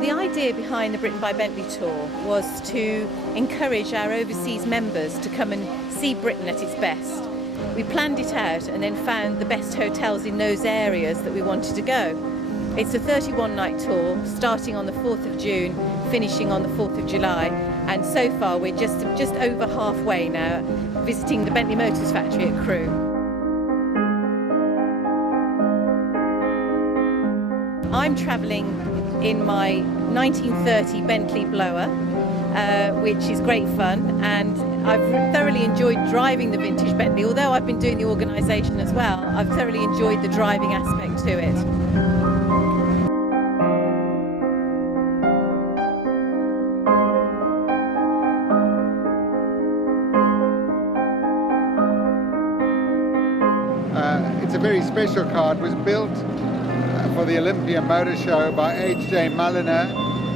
The idea behind the Britain by Bentley tour was to encourage our overseas members to come and see Britain at its best. We planned it out and then found the best hotels in those areas that we wanted to go. It's a 31-night tour, starting on the 4th of June, finishing on the 4th of July, and so far we're just over halfway now, visiting the Bentley Motors factory at Crewe. I'm travelling in my 1930 Bentley blower, which is great fun, and I've thoroughly enjoyed driving the vintage Bentley. Although I've been doing the organisation as well, I've thoroughly enjoyed the driving aspect to it. It's a very special car. It was built for the Olympia Motor Show by H.J. Mulliner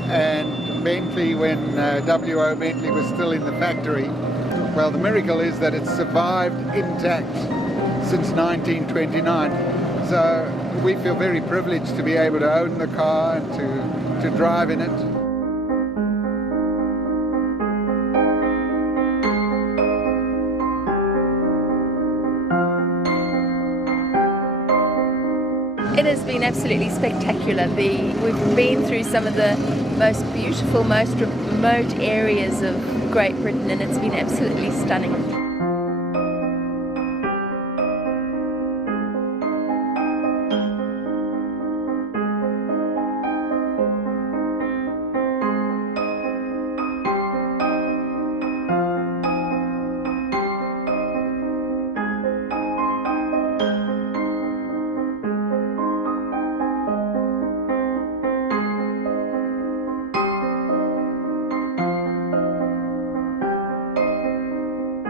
and Bentley when W.O. Bentley was still in the factory. Well, the miracle is that it's survived intact since 1929. So we feel very privileged to be able to own the car and to drive in it. It has been absolutely spectacular. We've been through some of the most beautiful, most remote areas of Great Britain, and it's been absolutely stunning.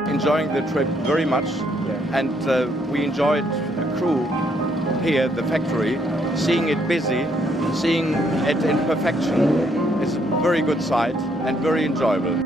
Enjoying the trip very much, and we enjoyed Crewe here, the factory, seeing it busy, seeing it in perfection. It's a very good sight and very enjoyable.